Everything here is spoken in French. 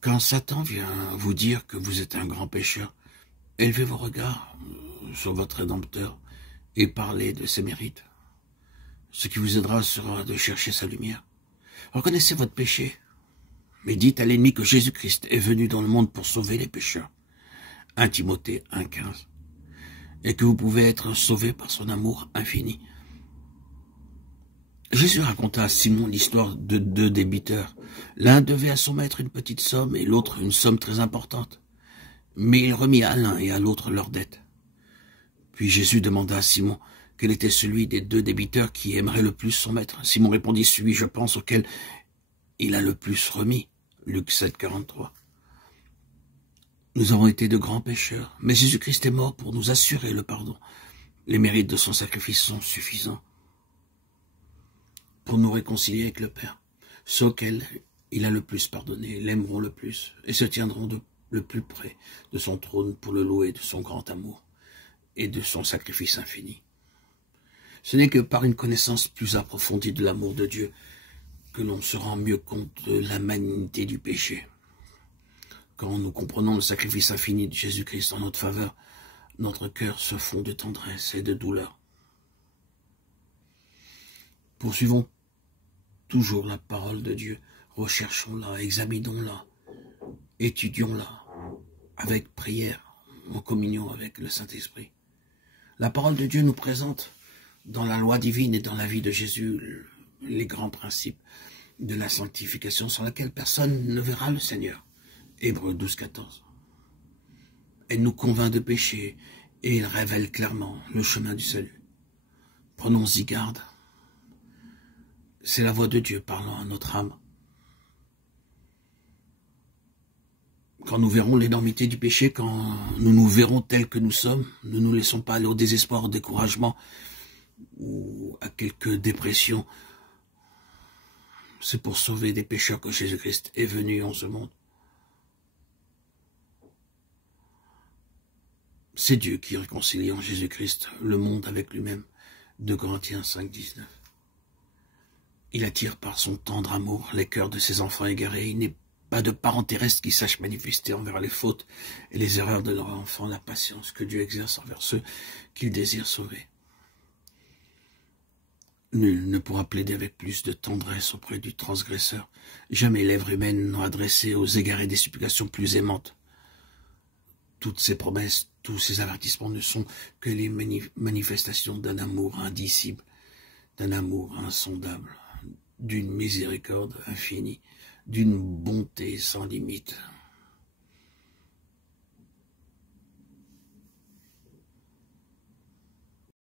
Quand Satan vient vous dire que vous êtes un grand pécheur, élevez vos regards sur votre Rédempteur et parlez de ses mérites. Ce qui vous aidera sera de chercher sa lumière. Reconnaissez votre péché, mais dites à l'ennemi que Jésus-Christ est venu dans le monde pour sauver les pécheurs. 1 Timothée 1,15. Et que vous pouvez être sauvé par son amour infini. Jésus raconta à Simon l'histoire de 2 débiteurs. L'un devait à son maître une petite somme et l'autre une somme très importante. Mais il remit à l'un et à l'autre leur dette. Puis Jésus demanda à Simon quel était celui des 2 débiteurs qui aimerait le plus son maître. Simon répondit, celui, je pense, auquel il a le plus remis. Luc 7, 43. Nous avons été de grands pécheurs, mais Jésus-Christ est mort pour nous assurer le pardon. Les mérites de son sacrifice sont suffisants pour nous réconcilier avec le Père. Ceux auxquels il a le plus pardonné l'aimeront le plus et se tiendront le plus près de son trône pour le louer de son grand amour et de son sacrifice infini. Ce n'est que par une connaissance plus approfondie de l'amour de Dieu que l'on se rend mieux compte de la malignité du péché. Quand nous comprenons le sacrifice infini de Jésus-Christ en notre faveur, notre cœur se fond de tendresse et de douleur. Poursuivons toujours la parole de Dieu, recherchons-la, examinons-la, étudions-la, avec prière, en communion avec le Saint-Esprit. La parole de Dieu nous présente, dans la loi divine et dans la vie de Jésus, les grands principes de la sanctification sans laquelle personne ne verra le Seigneur. Hébreux 12, 14. Elle nous convainc de péché et elle révèle clairement le chemin du salut. Prenons-y garde. C'est la voix de Dieu parlant à notre âme. Quand nous verrons l'énormité du péché, quand nous nous verrons tels que nous sommes, ne nous laissons pas aller au désespoir, au découragement ou à quelque dépression. C'est pour sauver des pécheurs que Jésus-Christ est venu en ce monde. C'est Dieu qui réconcilie en Jésus-Christ le monde avec lui-même. 2 Corinthiens 5, 19. Il attire par son tendre amour les cœurs de ses enfants égarés. Il n'est pas de parent terrestre qui sache manifester envers les fautes et les erreurs de leurs enfants la patience que Dieu exerce envers ceux qu'il désire sauver. Nul ne pourra plaider avec plus de tendresse auprès du transgresseur. Jamais lèvres humaines n'ont adressé aux égarés des supplications plus aimantes. Toutes ces promesses, tous ces avertissements ne sont que les manifestations d'un amour indicible, d'un amour insondable, d'une miséricorde infinie, d'une bonté sans limite.